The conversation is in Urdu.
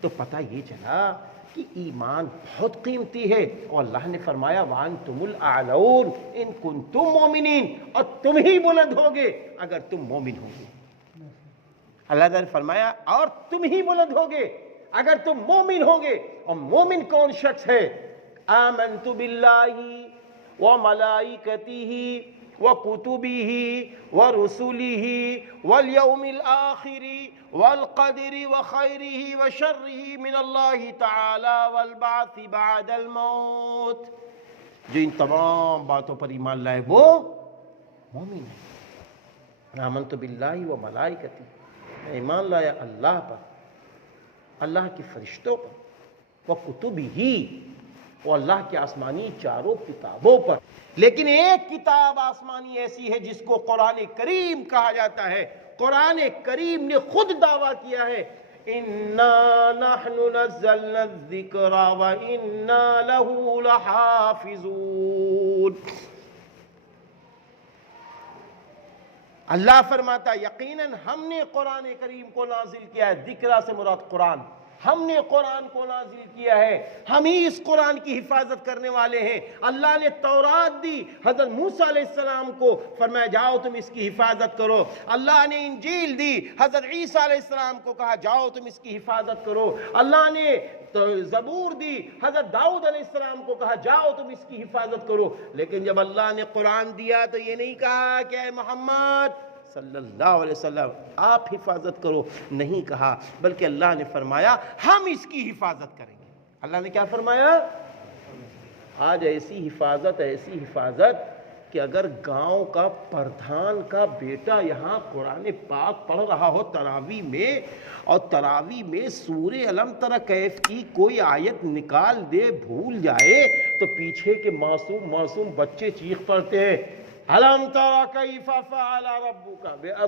تو پتہ یہ چلا کہ ایمان بہت قیمتی ہے، اور اللہ نے فرمایا وَأَنْتُمُ الْأَعْلَوْنَ إِن كُنتُم مُؤْمِنِينَ، اور تم ہی بلند ہوگے اگر تم مومن ہوگے۔ اللہ تعالیٰ نے فرمایا اور تم ہی بلند ہوگے اگر تم مومن ہوگے۔ اور مومن کون شخص ہے؟ آمنت باللہ وملائکتہ وکتبہ ورسلہ والیوم الآخر والقدر وخیرہ وشرہ من اللہ تعالی والبعث بعد الموت۔ جو ان تمام باتوں پر ایمان لائے وہ مومن ہے۔ آمنت باللہ وملائکتہ، میں ایمان لایا اللہ پر، اللہ کے فرشتوں پر، وکتبہ، اور اللہ کے آسمانی چاروں کتابوں پر۔ لیکن ایک کتاب آسمانی ایسی ہے جس کو قرآن کریم کہا جاتا ہے۔ قرآن کریم نے خود دعویٰ کیا ہے اِنَّا نَحْنُ نَزَّلْنَا الذِّكْرَ وَإِنَّا لَهُ لَحَافِظُونَ۔ اللہ فرماتا یقیناً ہم نے قرآن کریم کو نازل کیا ہے، ذکرہ سے مراد قرآن، ہم نے قرآن کو نازل کیا ہے، ہم ہی اس قرآن کی حفاظت کرنے والے ہیں۔ اللہ نے تورات دی حضرت موسیٰ علیہ السلام کو، فرمایا جاؤ تم اس کی حفاظت کرو۔ اللہ نے انجیل دی حضرت عیسیٰ علیہ السلام کو، کہا جاؤ تم اس کی حفاظت کرو۔ اللہ نے زبور دی حضرت داؤد علیہ السلام کو، کہا جاؤ تم اس کی حفاظت کرو۔ لیکن جب اللہ نے قرآن دیا تو یہ نہیں کہا کہ اے محمد صلی اللہ علیہ وسلم آپ حفاظت کرو، نہیں کہا، بلکہ اللہ نے فرمایا ہم اس کی حفاظت کریں گے۔ اللہ نے کیا فرمایا؟ آج ایسی حفاظت کہ اگر گاؤں کا پردھان کا بیٹا یہاں قرآن پاک پڑھ رہا ہو تراویح میں، اور تراویح میں سورہ الم تر کیف کی کوئی آیت نکال دے، بھول جائے، تو پیچھے کے معصوم بچے چیخ پڑتے ہیں الم تر کیف فعل ربک